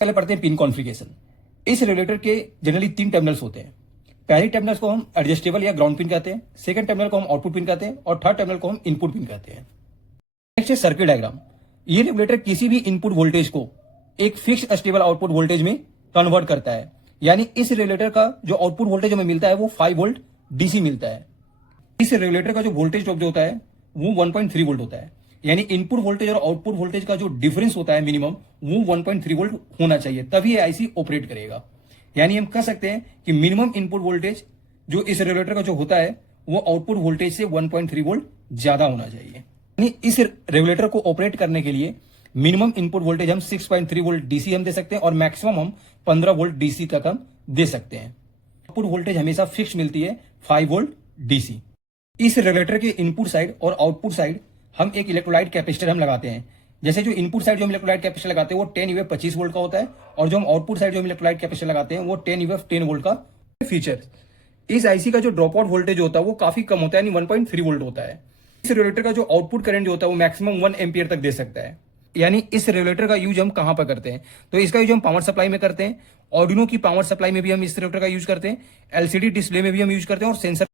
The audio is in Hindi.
पहले पढ़ते हैं पिन कॉन्फ़िगरेशन। इस रेगुलेटर के जनरली 3 टर्मिनल्स होते हैं। पहली टर्मिनल्स को हम एडजस्टेबल या ग्राउंड पिन कहते हैं, सेकंड टर्मिनल को हम आउटपुट पिन कहते हैं और थर्ड टर्मिनल को हम इनपुट पिन कहते हैं। नेक्स्ट है सर्किट डायग्राम। ये रेगुलेटर किसी भी इनपुट वोल्टेज को एक फिक्स स्टेबल आउटपुट वोल्टेज में कन्वर्ट करता है। यानी इस रेगुलेटर का जो आउटपुट वोल्टेज हमें मिलता है वो 5 वोल्ट डीसी मिलता है। इस रेगुलेटर का जो वोल्टेज ड्रॉप जो होता है वो 1.3 वोल्ट होता है। यानी इनपुट वोल्टेज और आउटपुट वोल्टेज का जो डिफरेंस होता है मिनिमम वो 1.3 वोल्ट होना चाहिए, तभी ये आईसी ऑपरेट करेगा। यानी हम कह सकते हैं कि मिनिमम इनपुट वोल्टेज जो इस रेगुलेटर का जो होता है वो आउटपुट वोल्टेज से 1.3 वोल्ट ज्यादा होना चाहिए। यानी इस रेगुलेटर को ऑपरेट करने के लिए मिनिमम इनपुट वोल्टेज हम 6.3 वोल्ट डीसी हम दे सकते हैं और मैक्सिमम हम 15 वोल्ट डीसी तक हम दे सकते हैं। आउटपुट वोल्टेज हमेशा फिक्स मिलती है 5 वोल्ट डीसी। इस रेगुलेटर के इनपुट साइड और आउटपुट साइड हम एक इलेक्ट्रोलाइट कैपेसिटर हम लगाते हैं। जैसे जो इनपुट साइड जो हम इलेक्ट्रोलाइट कैपेसिटर लगाते हैं वो 10 यूएफ 25 वोल्ट का होता है और जो हम आउटपुट साइड जो हम इलेक्ट्रोलाइट कैपेसिटर लगाते हैं वो 10 यूएफ 10 वोल्ट का फीचर। इस आईसी का जो ड्रॉप आउट वोल्टेज होता है वो काफी कम होता है, यानी 1.3 वोल्ट होता है। इस रेगुलेटर का जो आउटपुट करंट जो होता है वो मैक्सिमम 1 एम्पियर तक दे सकता है। यानी इस रेगुलेटर का यूज हम कहां पर करते हैं, तो इसका यूज हम पावर सप्लाई में करते हैं, ऑर्डिनो की पावर सप्लाई में भी हम इस रेगुलेटर का यूज करते हैं, एलसीडी डिस्प्ले में भी हम यूज करते हैं और सेंसर